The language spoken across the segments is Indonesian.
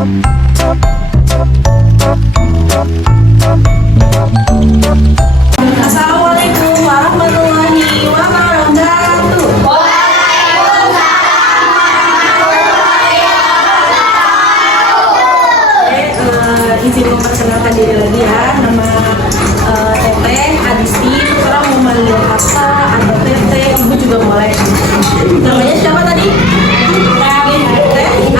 Assalamualaikum warahmatullahi wabarakatuh. Izin memperkenalkan diri lagi ya. Nama Teteh, Adisti, orang mau manggil Kakak atau Teteh, Ibu juga boleh. Namanya siapa tadi? Teteh,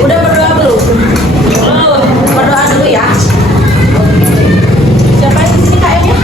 udah berdoa belum? Berdoa dulu ya. Siapa yang di sini KM-nya?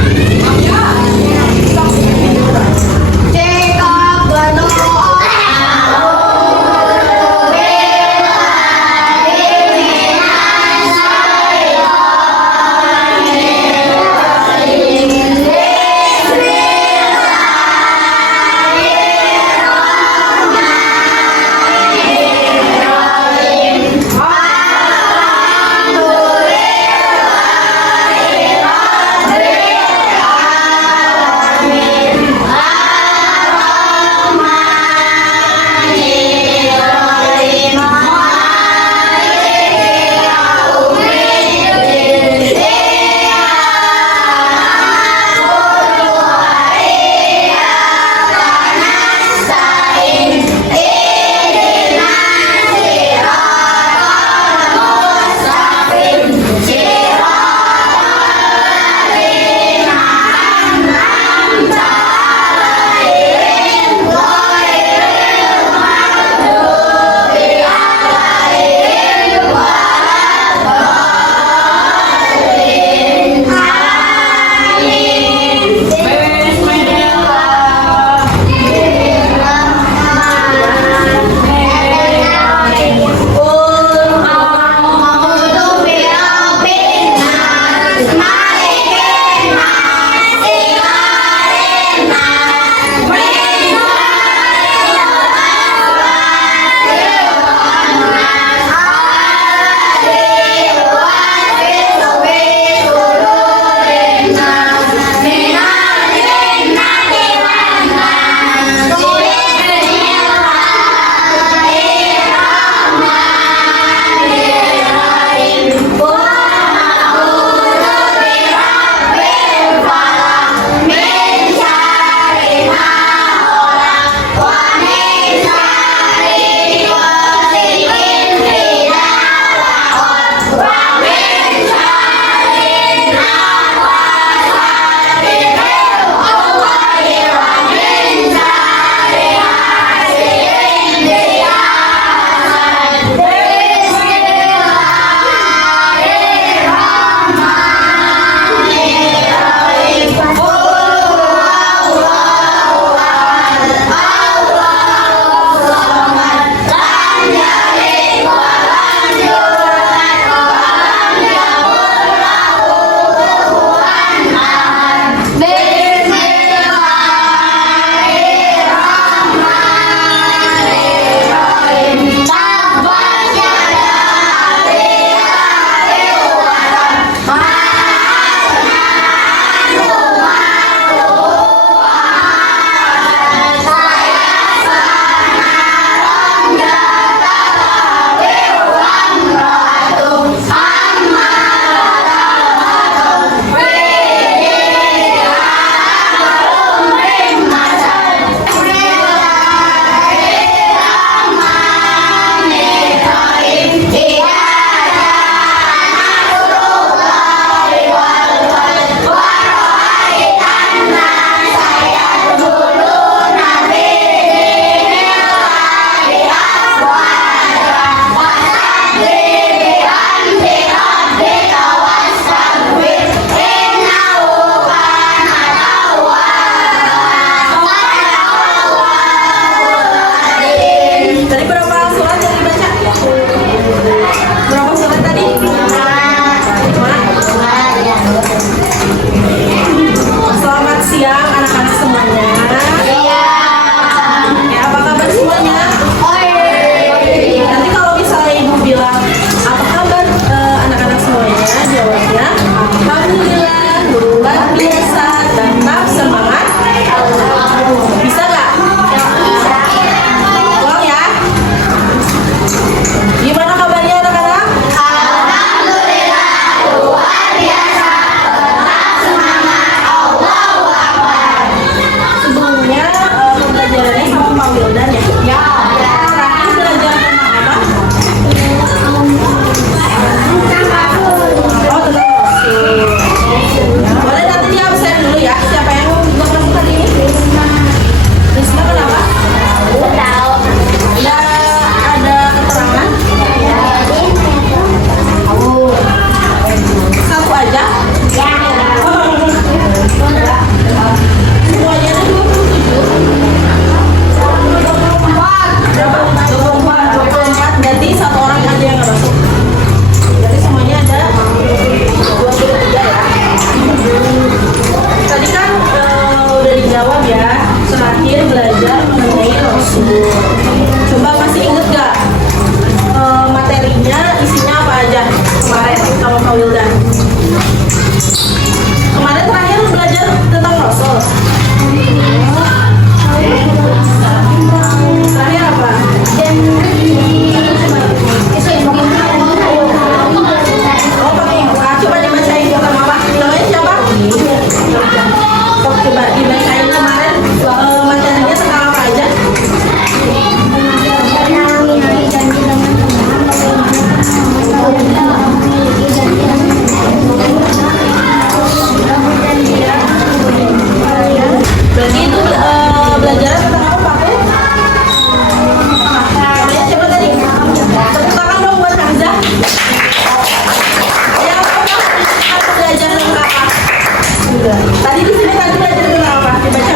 Tadi di sini tadi belajar tentang apa? Dibaca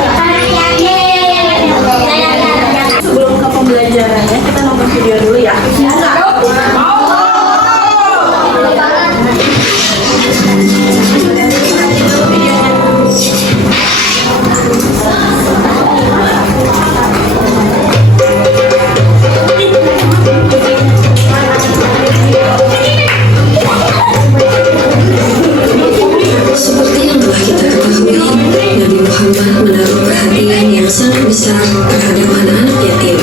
nggak? Sebelum ke pembelajarannya kita nonton video dulu ya. Seperti yang telah kita ketahui, Nabi Muhammad menaruh perhatian yang sangat besar terhadap anak-anak yatim.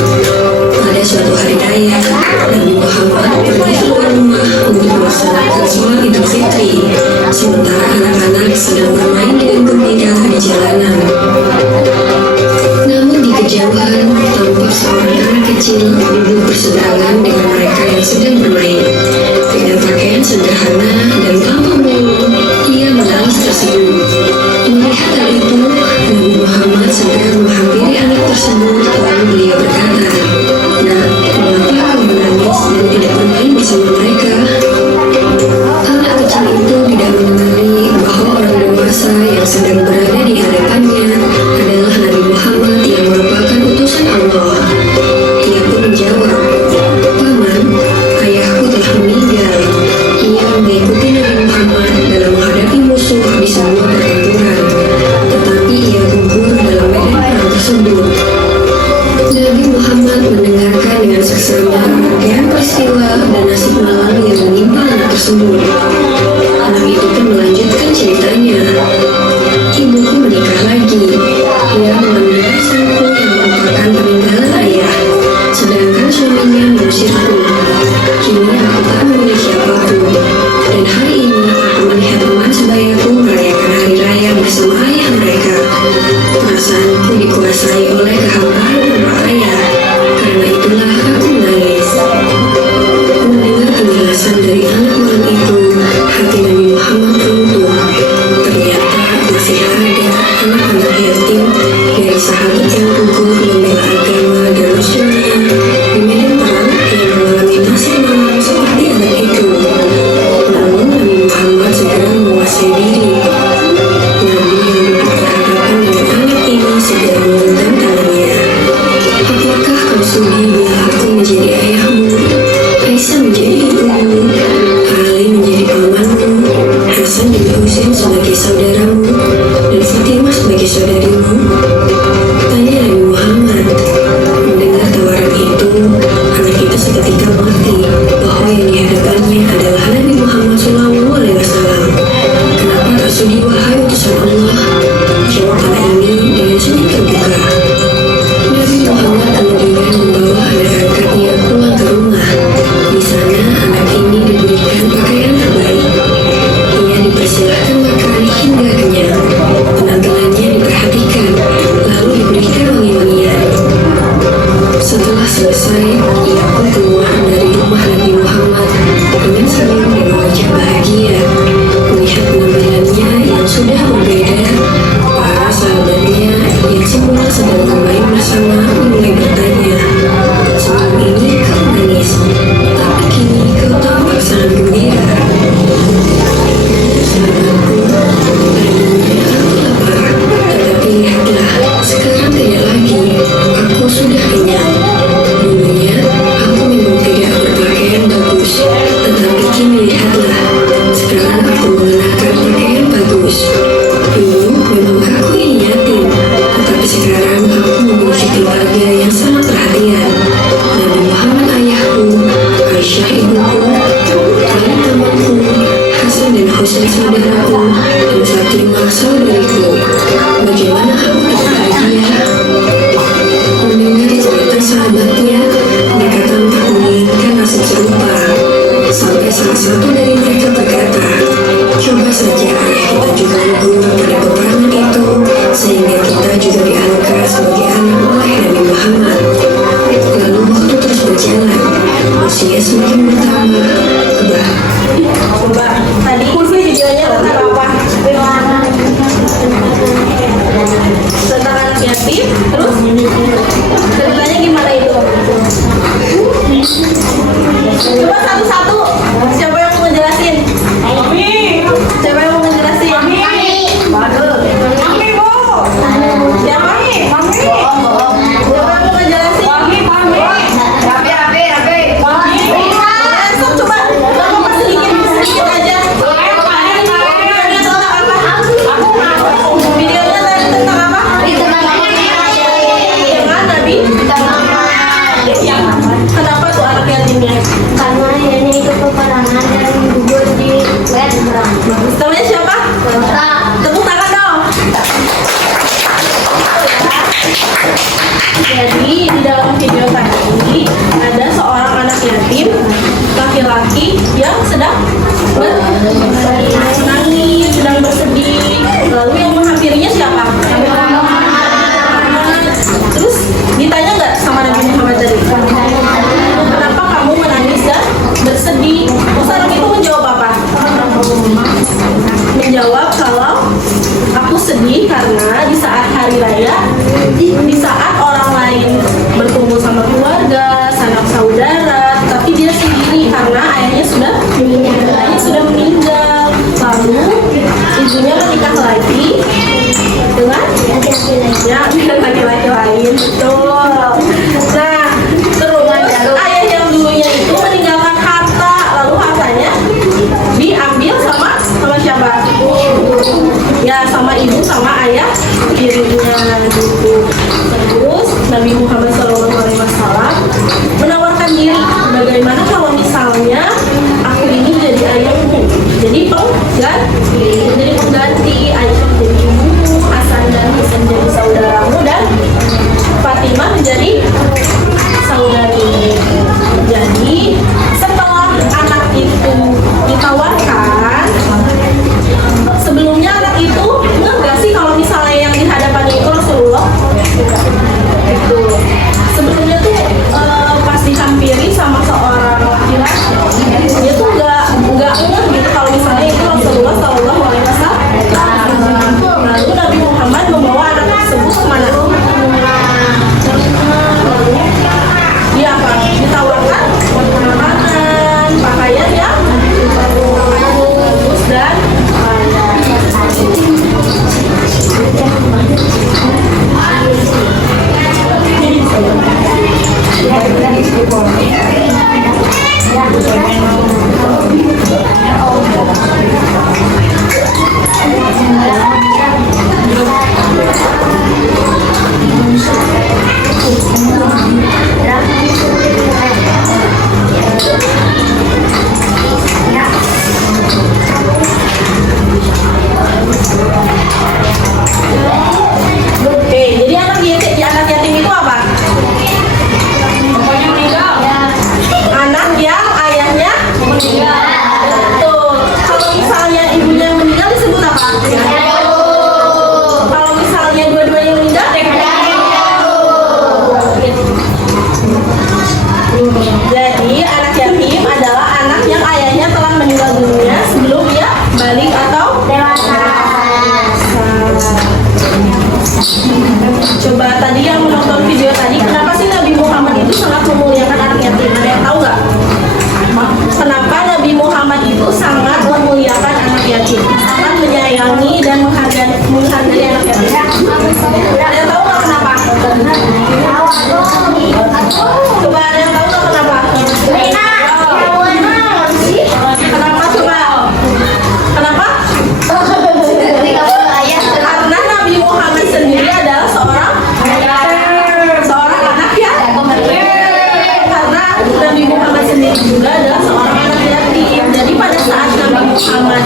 Pada suatu hari raya, Nabi Muhammad pergi keluar rumah untuk melaksanakan sholat Idul Fitri, sementara anak-anak sedang bermain dengan gembira di jalanan. Namun di kejauhan, tampak seorang anak kecil duduk berseberangan dengan mereka yang sedang bermain. Dengan pakaian sederhana dan tanpa mulung, ia menangis tersenyum. Melihat hal itu, Nabi Muhammad segera menghampiri anak tersebut lalu beliau berkata, "Nak, mengapa kau menangis dan tidak bermain bersama mereka?" Anak kecil itu tidak mengenali bahwa orang dewasa yang sedang berada di hadapannya adalah Nabi Muhammad yang merupakan utusan Allah. Ia pun menjawab, "Paman, ayahku telah meninggal. Ia mengikuti Nabi Muhammad dalam menghadapi musuh di semua pertempuran, tetapi ia gugur dalam medan perang tersebut." Nabi Muhammad mendengarkan dengan seksama rangkaian peristiwa dan nasib malang yang menimpa anak tersebut. Anak itu pun melanjutkan ceritanya. "Ibuku menikah lagi. Ia mengambil pesanku yang merupakan peninggalan ayah, sedangkan suaminya mengusirku. Kini aku tak memiliki apapun, dan hari ini aku melihat teman sebayaku merayakan hari raya bersama ayah mereka. Perasaanku dikuasai oleh kehampaan rumah ayah, karena itulah aku menangis." Mendengar penjelasan dari anak malam itu, hati Nabi Muhammad runtuh. Ternyata masih ada anak-anak yatim dari sahabat yang gugur membela agama dan Rasulnya di medan perang yang mengalami nasib malang seperti anak itu. Namun Nabi Muhammad segera menguasai diri. Nabi yang duduk berhadapan dengan anak ini segera menggenggam tangannya. "Apakah kau sudi bila aku menjadi ayahmu, Aisyah menjadi ibumu, Ali menjadi pamanmu, Hasan dan Husain sebagai saudaramu, dan Fatimah sebagai saudarimu?" Tanya Nabi Muhammad. Mendengar tawaran itu, anak itu seketika mengerti bahwa yang dihadapannya adalah Nabi Muhammad SAW. "Kenapa tak sudi wahai utusan Allah?" jawab anak ini dengan senyum terbuka. Nabi Muhammad kemudian membawa anak angkatnya pulang ke rumah. Di sana anak ini diberikan pakaian terbaik. Ia dipersilahkan makan hingga kenyang. Penampilannya diperhatikan, lalu diberikan wangi-wangian. Setelah selesai, ia pun keluar dari rumah Nabi Muhammad dengan senyum dan wajah bahagia. Melihat penampilannya yang sudah berbeda, para sahabatnya yang semula sedang bermain bersama mulai bertanya, "Sebelum ini kau menangis, tapi kini kau tampak sangat gembira." "Sahabatku, tadinya aku lapar, tetapi lihatlah, sekarang tidak lagi. Aku sudah kenyang. Dulunya aku memang tidak berpakaian bagus, tetapi kini lihatlah, sekarang aku mengenakan pakaian bagus. Dulu memang aku ini yatim, tetapi sekarang aku memiliki keluarga yang sangat perhatian. Nabi Muhammad ayahku, Aisyah ibuku, Ali temanku, Hasan dan Husain saudaraku, dan Fatimah saudariku. Bagaimana aku tidak bahagia?" Mendengar cerita sahabatnya, mereka tampak menginginkan nasib serupa. Sampai salah satu dari mereka berkata, "Coba saja ayah kita juga gugur pada peperangan itu, sehingga kita juga diangkat sebagai anak oleh Nabi Muhammad." Lalu waktu terus berjalan, usia semakin bertambah. Coba tadi videonya tentang apa? Tentang anak yatim. Terus ceritanya gimana itu? Coba satu-satu. Siapa yang mau ngejelasin? Namanya siapa? Tepuk tangan dong. Jadi di dalam video tadi ada seorang anak yatim laki-laki yang sedang menangis, sedang bersedih. Lalu yang menghampirinya siapa? Terus ditanya nggak sama Nabi Muhammad tadi? Kenapa kamu menangis dan bersedih? Terus orang itu menjawab apa? Menjawab kalau aku sedih karena di saat hari raya, di saat orang lain berkumpul sama keluarga, sanak saudara, tapi dia sendiri karena ayahnya sudah meninggal. Lalu ibunya menikah lagi dengan laki-laki lain. Betul. Nah, terus ayah yang dulunya itu meninggalkan harta, lalu hartanya diambil sama siapa? Ya, sama ibu sama ayah tirinya gitu. Terus Nabi Muhammad SAW menawarkan diri, bagaimana kalau misalnya aku ini jadi ayahmu, jadi pengganti Aisyah jadi ibumu, Hasan dan Husain jadi saudaramu, dan Fatimah menjadi saudari. Jadi setelah anak itu ditawarkan, sebelumnya anak itu enggak sih kalau misalnya yang di hadapannya itu Rasulullah itu sebelumnya tuh pas dihampiri sama seorang laki-laki, dia tuh enggak gitu kalau misalnya itu Rasulullah Shallallahu Alaihi Wasallam. Lalu Nabi Muhammad membawa anak tersebut kemana? Dia apa? Ditawarkan makanan, pakaian yang bagus dan anak yatim itu apa? Anak yang ayahnya meninggal. Betul. Kalau misalnya ibunya meninggal disebut apa? Kalau misalnya dua-duanya meninggal, jadi anak yatim adalah anak yang ayahnya telah meninggal dunia sebelum dia balik atau dewasa. Coba tadi yang menonton video tadi, kenapa sih Nabi Muhammad itu sangat memuliakan anak yatim? Ada yang tahu nggak? Kenapa Nabi Muhammad itu sangat memuliakan anak yatim, sangat menyayangi dan menghargai anak yatim? Ada yang tahu nggak kenapa? Coba ada yang tahu nggak kenapa? Kenapa coba? Kenapa? Karena Nabi Muhammad sendiri adalah seorang anak yatim. Karena Nabi Muhammad sendiri juga adalah seorang anak yatim. Jadi pada saat Nabi Muhammad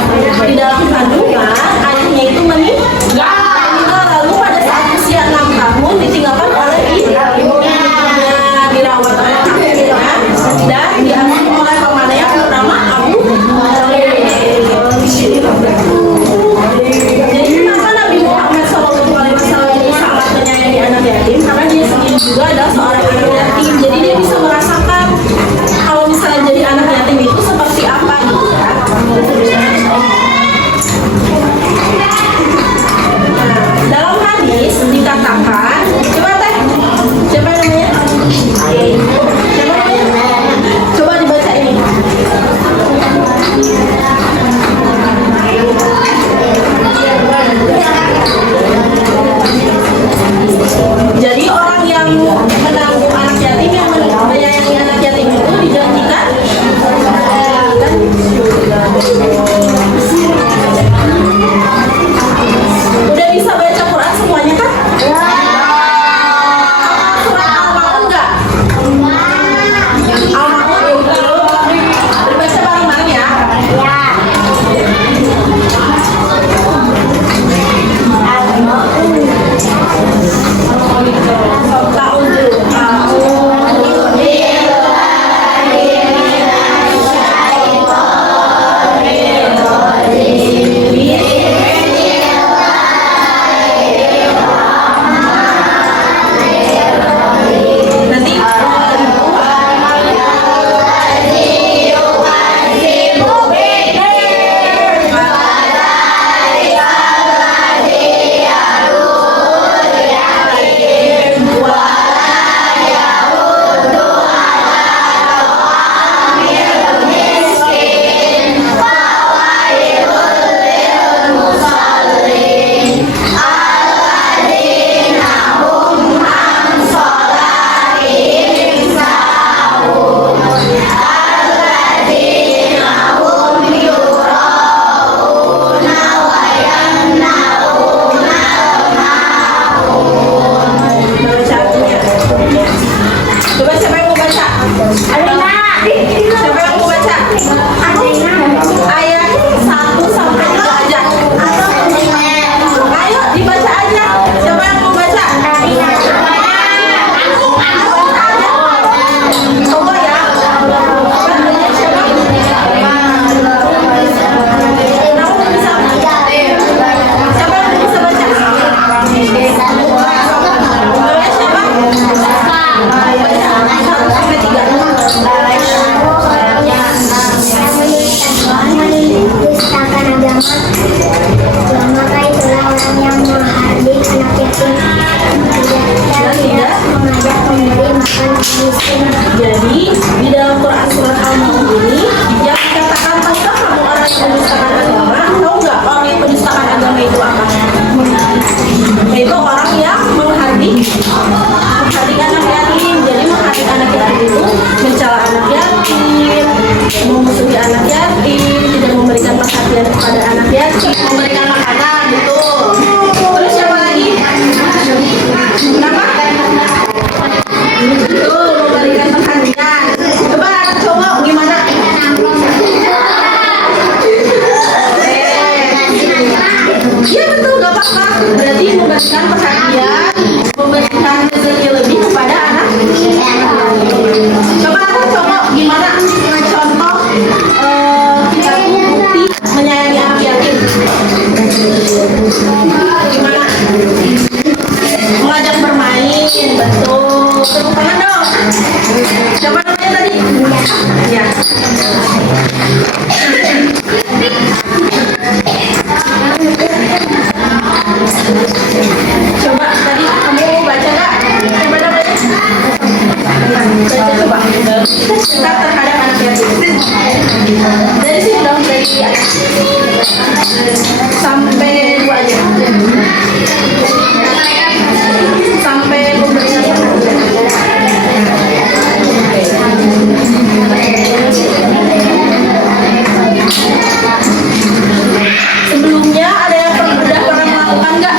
di dalam kandungan, ayahnya itu meninggal. Lalu pada saat usia 6 tahun ditinggalkan oleh ibunya, dirawat oleh kakeknya dan memberikan perhatian, memberikan rezeki lebih kepada anak. Coba contoh gimana contoh kita bukti menyayangi anak yatim. Gimana? Mengajak bermain, betul. Tepuk tangan dong. Siapa namanya tadi? Ya. Coba tadi kamu baca nggak? Coba namanya. Baca coba. Sikap terhadap anak yatim. Dari sini dong, dari atas sampai dua aja. Sampai pemberian sebelumnya ada yang udah pernah melakukan nggak?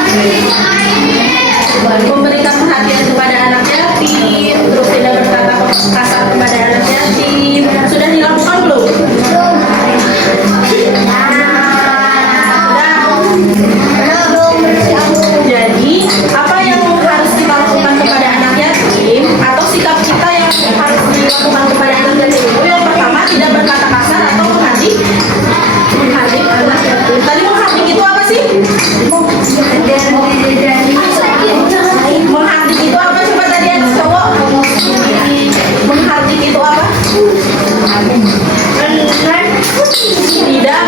Memberikan perhatian kepada anak yatim, terus tidak berkata kasar kepada anak yatim. Sudah dilakukan belum? Jadi apa yang harus kita lakukan kepada anak yatim atau sikap kita yang harus dilakukan kepada anak yatim itu yang pertama tidak berkata kasar atau menghardik anak yatim. Tadi menghardik itu apa sih? Menghardik itu apa? Coba tadi anak cowok. Menghardik itu apa? Tidak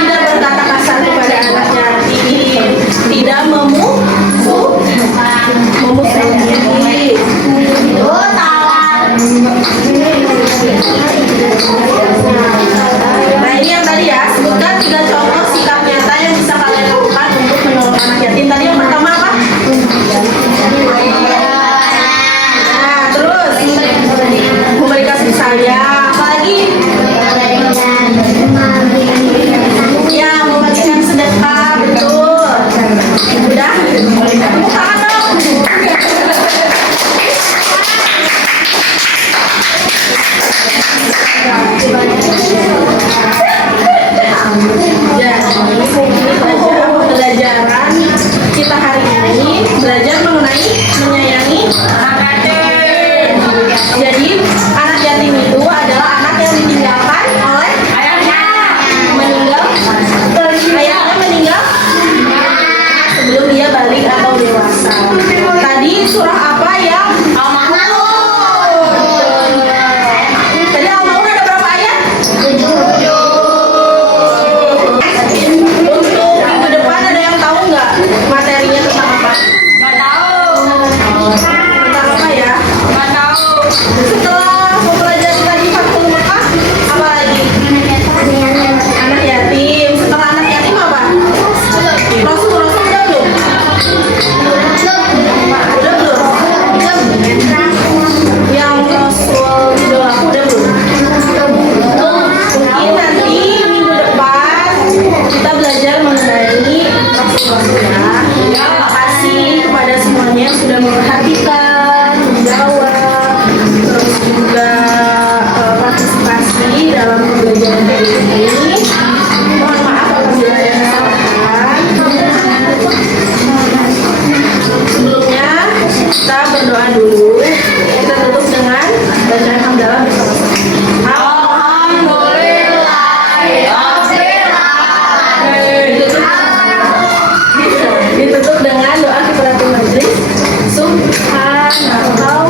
tidak berkata kasar kepada anak yatim, tidak memusuhi. Nah ini yang tadi ya, sebutkan 3 contoh sikap nyata yang bisa kalian lakukan untuk menolong anak yatim. Tadi yang pertama apa? Nah terus memberi kasih sayang. Apalagi? Ya, membagikan sedekah, betul. Udah? Tepuk tangan dong. Jadi, pelajaran kita hari ini belajar mengenai menyayangi anak yatim. Jadi, anak yatim itu adalah anak yang ditinggalkan oleh ayahnya. Ayahnya meninggal sebelum dia balik atau dewasa. Tadi surah apa yang? Tadi Al-Maun ada berapa ayat? 7. Untuk minggu depan ada yang tahu nggak materinya tentang apa? Nggak tahu. Tentang apa ya? Nggak tahu. Setelah mempelajari tadi Fathul Makkah, apa lagi? Anak yatim. Setelah anak yatim apa? Rasul udah belum? Udah belum? Yang Rasul idolaku udah belum? Mungkin nanti minggu depan kita belajar mengenai Rasul ya. Terima kasih kepada semuanya yang sudah memperhatikan, menjawab, terus juga partisipasi dalam pembelajaran ini. Mohon maaf apabila ada kesalahan. Sebelumnya kita berdoa dulu. Kita tutup dengan bacaan hamdalah bersama-sama. Ditutup dengan doa kifaratul majlis. Subhanallah.